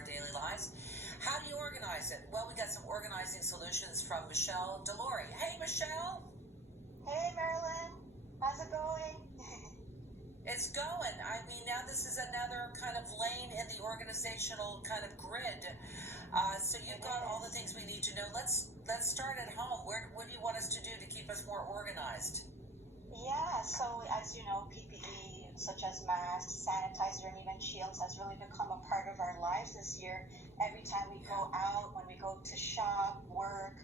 our daily lives. How do you organize it? Well, we got some organizing solutions from Michelle Delory. Hey, Michelle. Hey, Marilyn. How's it going? It's going. I mean, now this is another kind of lane in the organizational kind of grid. So you've got all the things we need to know. Let's start at home. What do you want us to do to keep us more organized? Yeah, so as you know, PPE such as masks, sanitizer, and even shields has really become a part of our lives this year. Every time we go out, when we go to shop, work,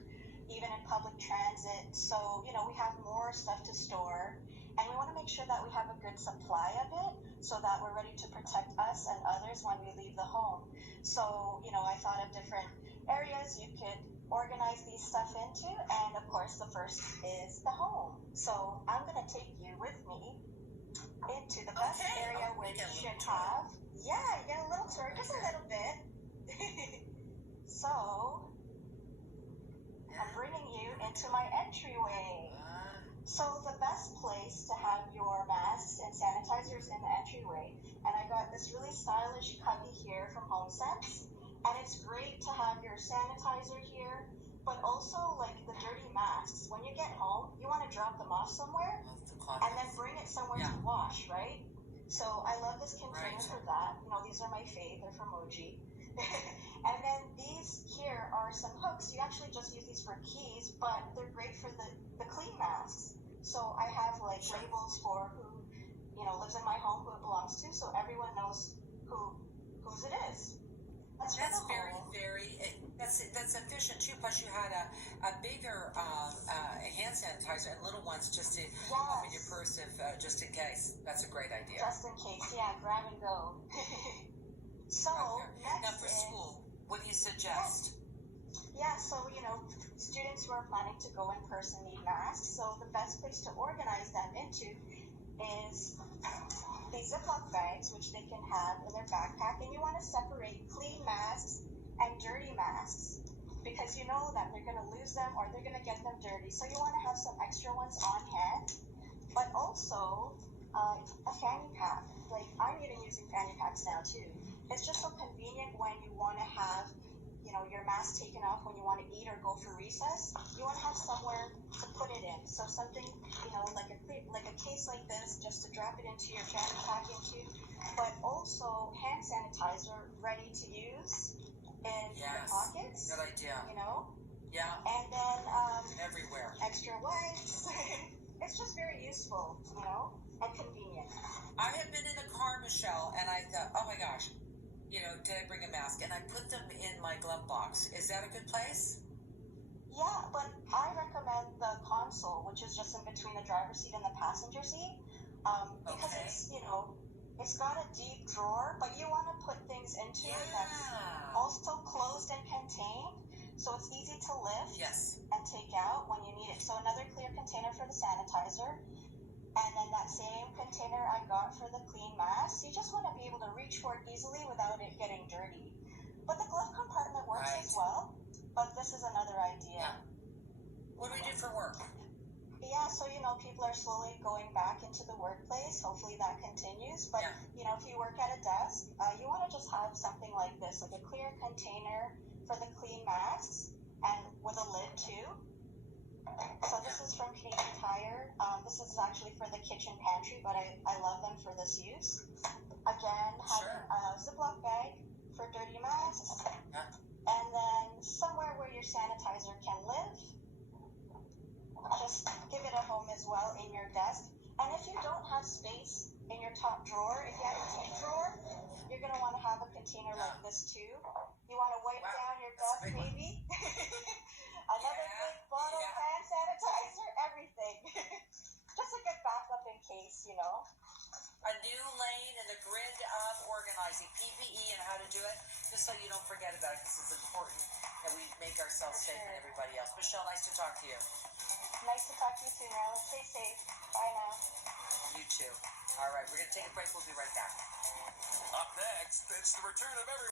even in public transit. So, we have more stuff to store, and we want to make sure that we have a good supply of it so that we're ready to protect us and others when we leave the home. So, I thought of different areas you could organize these stuff into, and of course the first is the home. So I'm going to take you with me into the best area which should have, you get a little tour, just a little bit. So I'm bringing you into my entryway. So the best place to have your masks and sanitizers in the entryway, and I got this really stylish cubby here from HomeSense. And it's great to have your sanitizer here, but also like the dirty masks. When you get home, you want to drop them off somewhere and then bring it somewhere to wash, right? So I love this container for that. These are my fave. They're from Moji. And then these here are some hooks. You actually just use these for keys, but they're great for the clean masks. So I have like labels for who, lives in my home, who it belongs to, so everyone knows whose it is. That's that's efficient too. Plus, you had a bigger hand sanitizer and little ones just to pop in your purse if just in case. That's a great idea. Just in case, grab and go. So now for school, what do you suggest? So students who are planning to go in person need masks. So the best place to organize them into is these Ziploc bags, which they can have in their backpack, and you want to separate clean masks and dirty masks because you know that they're going to lose them or they're going to get them dirty. So you want to have some extra ones on hand, but also a fanny pack. Like I'm even using fanny packs now too. It's just so convenient when you want to have your mask taken off when you want to eat or go for recess. You want to have somewhere to put it in. So something, like a case like this, just to drop it into your fanny pack into, but also hand sanitizer ready to use in your pockets. Good idea. Yeah. And then everywhere. Extra wipes. It's just very useful, and convenient. I have been in the car, Michelle, and I thought, oh my gosh, did I bring a mask? And I put them in my glove box. Is that a good place? Yeah, but I recommend the console, which is just in between the driver's seat and the passenger seat, because it's, it's got a deep drawer, but you want to put things into it that's also closed and contained, so it's easy to lift and take out when you need it. So another clear container for the sanitizer, and then that same container I got for the clean mask. You just want to be able to reach for it easily without it getting dirty. But the glove compartment works as well, but this is another idea. What do we do for work? So, people are slowly going back into the workplace. Hopefully that continues. But, if you work at a desk, you want to just have something like this, like a clear container for the clean masks and with a lid too. So this is from Canadian Tire. This is actually for the kitchen pantry, but I love them for this use. Again, having a Ziploc bag for dirty masks, and then somewhere where your sanitizer can live. Just give it a home as well in your desk. And if you don't have space in your top drawer, if you have a deep drawer, you're going to want to have a container like this too. You want to wipe down your desk, maybe. Another big bottle of hand sanitizer, everything. Just a good backup in case, A new lane in the grid of organizing PPE and how to do it, just so you don't forget about it, because it's important that we make ourselves safe and everybody else. Michelle, nice to talk to you. Nice to talk to you too, Marilyn. Stay safe. Bye now. You too. All right, we're going to take a break. We'll be right back. Up next, it's the return of everyone.